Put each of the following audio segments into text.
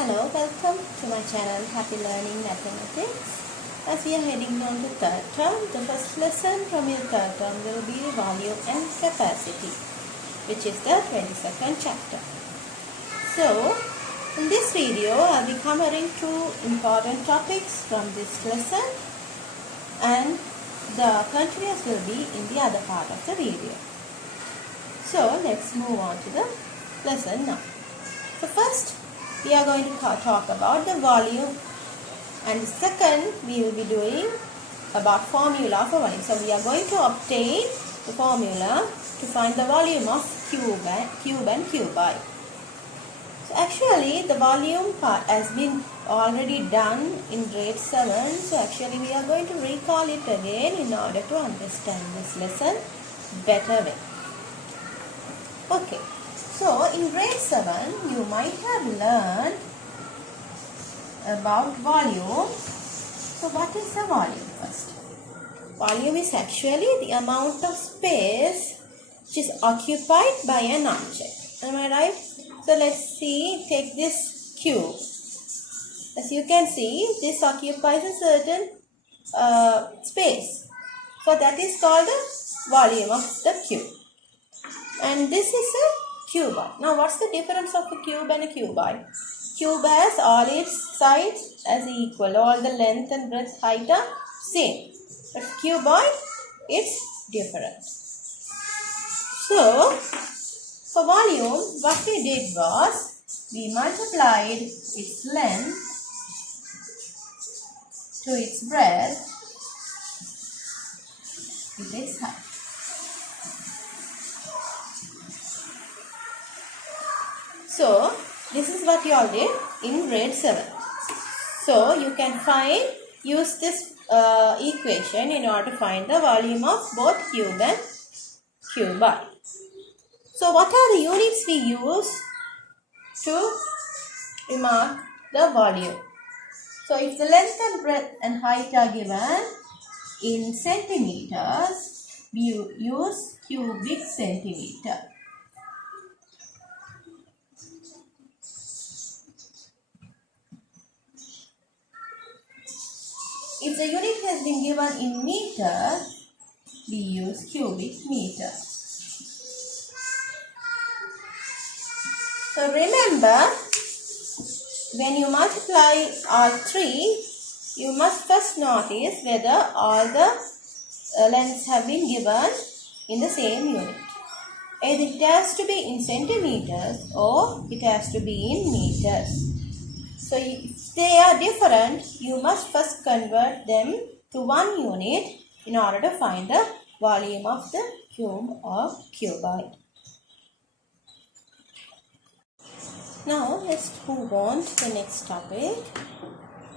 Hello, welcome to my channel Happy Learning Mathematics. As we are heading on to third term, the first lesson from your third term will be volume and capacity, which is the 22nd chapter. So, in this video, I'll be covering two important topics from this lesson, and the continuous will be in the other part of the video. So, let's move on to the lesson now. So, first, we are going to talk about the volume, and second we will be doing about formula for volume. So we are going to obtain the formula to find the volume of cube and cuboid. So actually the volume part has been already done in grade 7. So actually we are going to recall it again in order to understand this lesson better way. Okay. So, in grade 7, you might have learned about volume. So, what is the volume first? Volume is actually the amount of space which is occupied by an object. Am I right? So, let's see, take this cube. As you can see, this occupies a certain space. So, that is called the volume of the cube. And this is a cuboid. Now, what's the difference of a cube and a cuboid? Cube has all its sides as equal. All the length and breadth, height are same. But cuboid, it's different. So, for volume, what we did was, we multiplied its length to its breadth with its height. So, this is what you all did in grade 7. So, you can use this equation in order to find the volume of both cube and cuboid. So, what are the units we use to remark the volume? So, if the length and breadth and height are given in centimeters, we use cubic centimeter. If the unit has been given in meter, we use cubic meter. So remember, when you multiply all three, you must first notice whether all the lengths have been given in the same unit. Either it has to be in centimeters or it has to be in meters. So if they are different, you must first convert them to one unit in order to find the volume of the cube or cuboid. Now let's move on to the next topic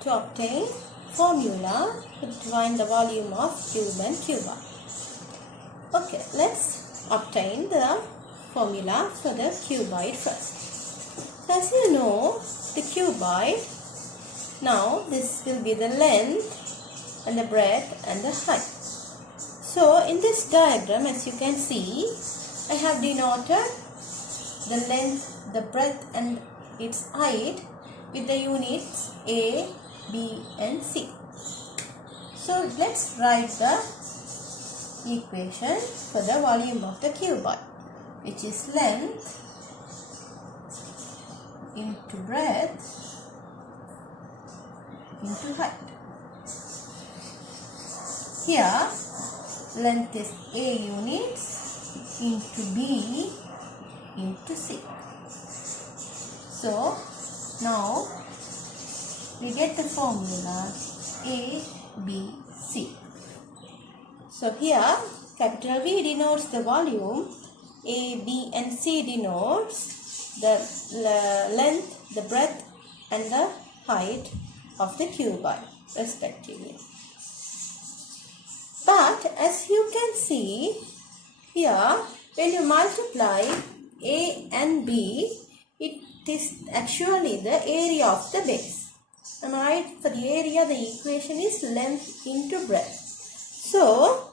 to obtain formula to find the volume of cube and cuboid. Okay, let's obtain the formula for the cuboid first. So as you know, the cuboid, now this will be the length and the breadth and the height. So in this diagram, as you can see, I have denoted the length, the breadth and its height with the units A, B and C. So let's write the equation for the volume of the cuboid, which is length into breadth into height. Here, length is A units into B into C. So, now we get the formula A, B, C. So, here capital V denotes the volume, A, B and C denotes the length, the breadth and the height of the cuboid respectively. But as you can see here, when you multiply A and B, it is actually the area of the base. Am I right? For the area, the equation is length into breadth. So,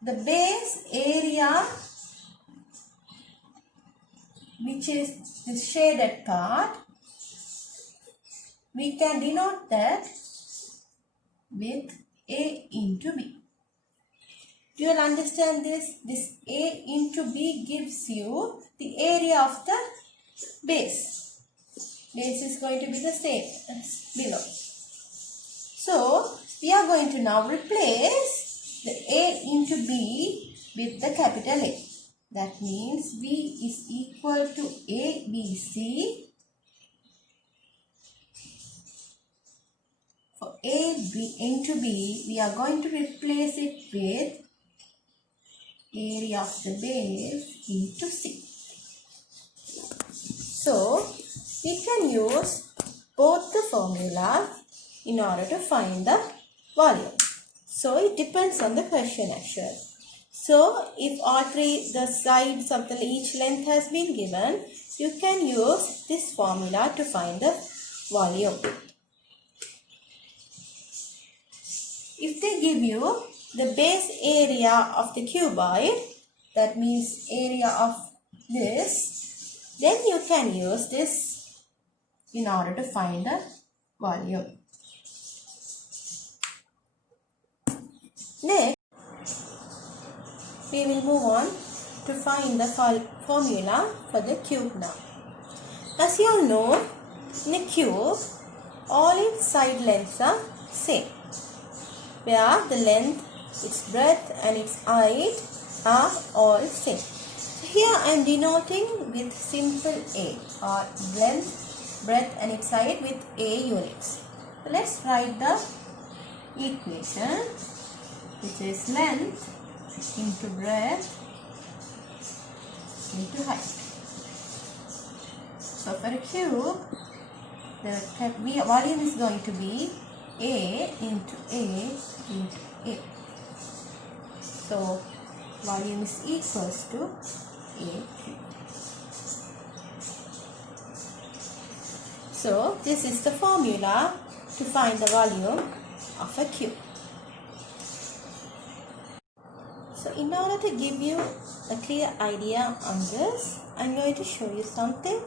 the base area which is this shaded part, we can denote that with A into B. Do you understand this? This A into B gives you the area of the base. Base is going to be the same as below. So, we are going to now replace the A into B with the capital A. That means B is equal to ABC. For A into B, we are going to replace it with area of the base into C. So, we can use both the formula in order to find the volume. So, it depends on the question actually. So, if all three the sides of each length has been given, you can use this formula to find the volume. If they give you the base area of the cuboid, that means area of this, then you can use this in order to find the volume. Next, we will move on to find the formula for the cube now. As you all know, in a cube, all its side lengths are same, where the length, its breadth and its height are all same. So here I am denoting with simple A, or length, breadth and its height with A units. So let's write the equation, which is length into breadth into height. So for a cube, the volume is going to be A into A into A. So volume is equals to A cube. So this is the formula to find the volume of a cube. So in order to give you a clear idea on this, I am going to show you something.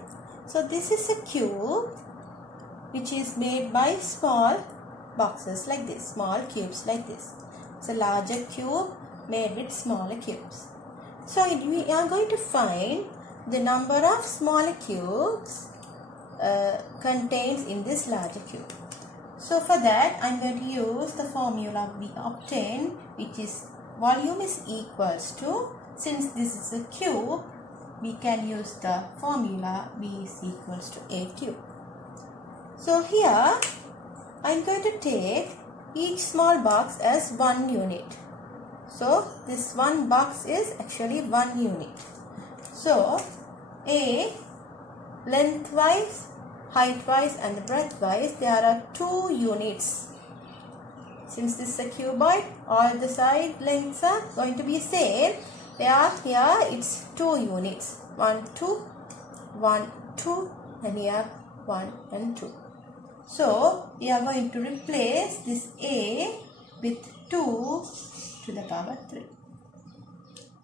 So this is a cube which is made by small boxes like this, small cubes like this. It's a larger cube made with smaller cubes. So we are going to find the number of smaller cubes contained in this larger cube. So for that, I am going to use the formula we obtained, which is volume is equals to, since this is a cube, we can use the formula V is equals to A cube. So here, I am going to take each small box as 1 unit. So this one box is actually 1 unit. So A, lengthwise, height-wise and the breadth-wise, there are 2 units. Since this is a cuboid, all the side lengths are going to be same. Here it's 2 units. 1, 2, 1, 2 and here 1 and 2. So we are going to replace this A with 2 to the power 3.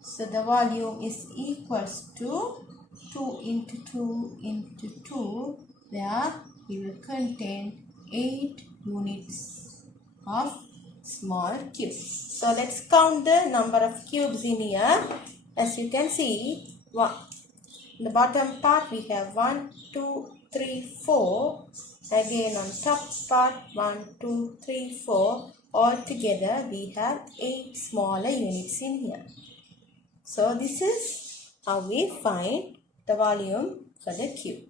So the volume is equals to 2 into 2 into 2, where we will contain 8 units of small cubes. So let's count the number of cubes in here. As you can see, in the bottom part we have 1, 2, 3, 4. Again on top part 1, 2, 3, 4. All together we have 8 smaller units in here. So this is how we find the volume for the cube.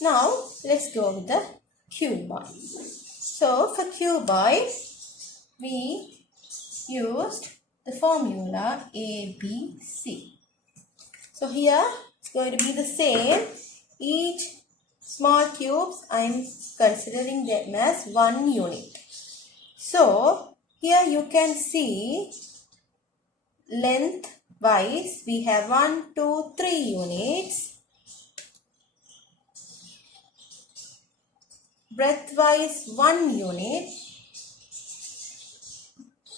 Now let's go with the cuboid. So for cuboid, we used the formula ABC. So here it's going to be the same. Each small cubes I am considering them as 1 unit. So here you can see length wise we have 1, 2, 3 units. Breadth wise 1 unit.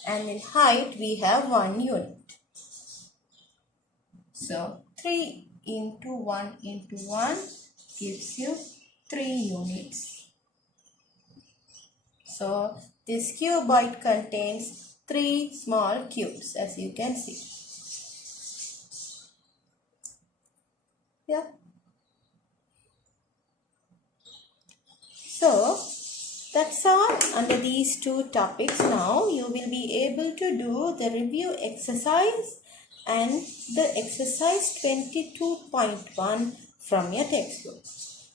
And in height we have 1 unit. So 3 into 1 into 1 gives you 3 units. So this cuboid contains 3 small cubes, as you can see. Yeah. So that's all under these 2 topics. Now you will be able to do the review exercise and the exercise 22.1 from your textbook.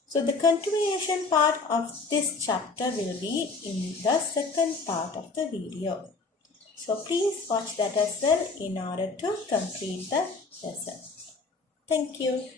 So the continuation part of this chapter will be in the second part of the video. So please watch that as well in order to complete the lesson. Thank you.